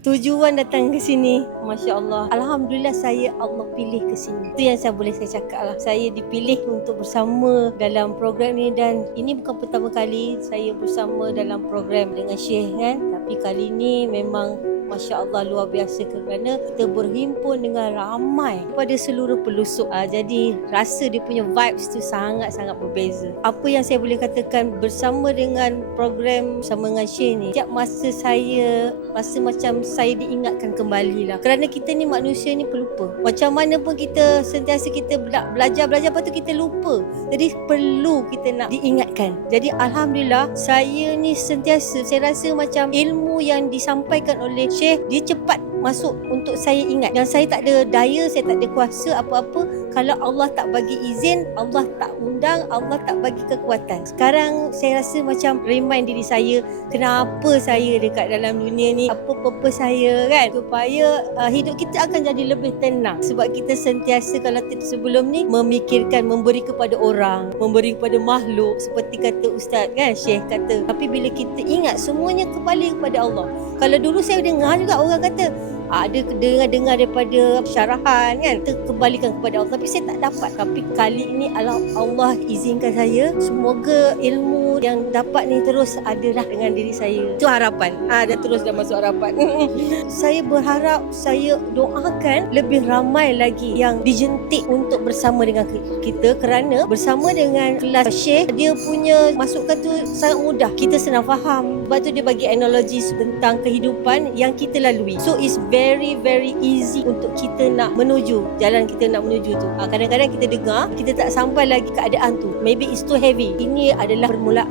Tujuan datang ke sini, Masya Allah. Alhamdulillah saya Allah pilih ke sini. Itu yang saya boleh saya cakap lah. Saya dipilih untuk bersama dalam program ni dan ini bukan pertama kali saya bersama dalam program dengan Syekh kan. Tapi kali ini memang Masya Allah luar biasa kerana kita berhimpun dengan ramai pada seluruh pelusuk. Uh, jadi rasa dia punya vibes tu sangat-sangat berbeza. Apa yang saya boleh katakan bersama dengan program bersama dengan Syekh ni, setiap masa saya rasa macam saya diingatkan kembali lah. Kerana kita ni manusia ni pelupa. Macam mana pun kita sentiasa kita bela- belajar-belajar lepas tu kita lupa. Jadi perlu kita nak diingatkan. Jadi Alhamdulillah saya ni sentiasa saya rasa macam ilmu yang disampaikan oleh Syekh dia cepat masuk untuk saya ingat. Dan saya tak ada daya saya tak ada kuasa apa-apa kalau Allah tak bagi izin Allah tak undang Allah tak bagi kekuatan. Sekarang saya rasa macam remind diri saya kenapa saya dekat dalam dunia ni? Apa purpose saya kan? Supaya uh, hidup kita akan jadi lebih tenang. Sebab kita sentiasa kalau t- sebelum ni memikirkan memberi kepada orang memberi kepada makhluk. Seperti kata ustaz kan? Syekh kata. Tapi bila kita ingat semuanya kembali kepada Allah. Kalau dulu saya dengar juga orang kata ada dengar-dengar daripada syarahan kan kita kembalikan kepada Allah. Tapi saya tak dapat. Tapi kali ini Allah, Allah izinkan saya. Semoga ilmu yang dapat ni terus adalah dengan diri saya. Itu harapan. Ah, dah terus dah masuk harapan. Saya berharap saya doakan lebih ramai lagi yang dijentik untuk bersama dengan ki- kita kerana bersama dengan kelas Syekh dia punya masukan tu sangat mudah. Kita senang faham. Sebab tu dia bagi analogi tentang kehidupan yang kita lalui. So it's very very easy untuk kita nak menuju jalan kita nak menuju tu. Ah, kadang-kadang kita dengar kita tak sampai lagi keadaan tu. Maybe it's too heavy. Ini adalah permulaan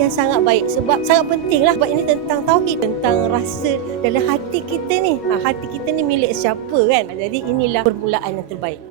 yang sangat baik. Sebab sangat penting lah. Sebab ini tentang tauhid tentang rasa dalam hati kita ni. Ha, hati kita ni milik siapa kan? Jadi inilah permulaan yang terbaik